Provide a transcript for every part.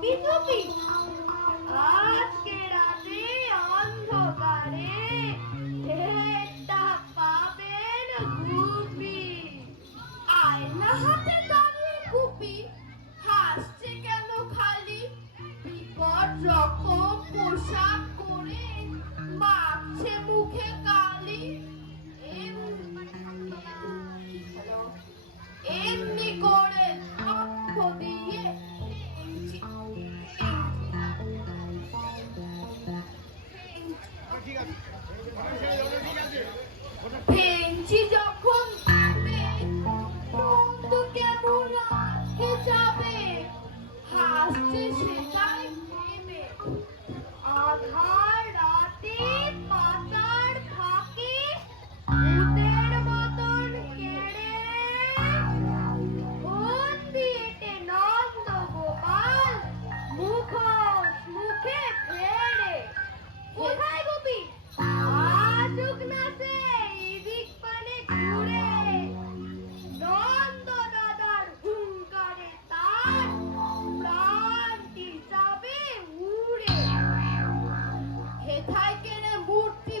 বিটুপি আজকে রাতে অন্ধকারে হেটটা পাবেন গুপি আয়না হাতে দাঁড়িয়ে গুপি হাসছে কেন খালি? বিপদ রকম পোশাক করে মাখছে মুখে কা থাইকেনে মূর্তি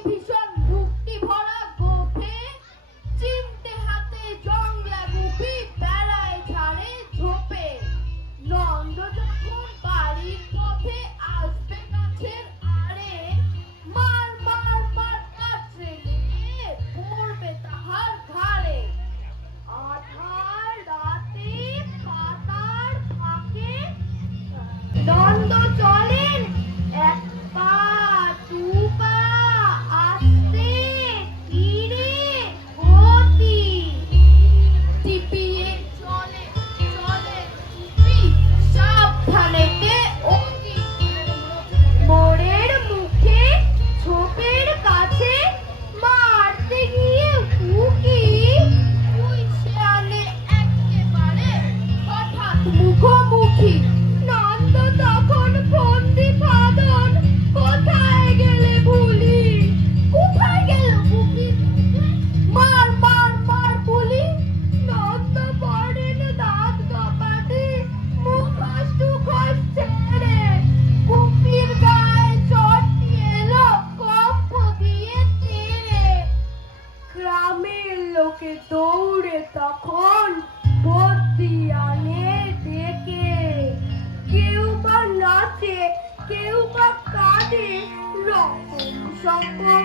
লোকে দৌড়ে তখন ভর্তি আনে ডেকে। কেউ বা নাচে কেউ বা কাঁদে রকম সকম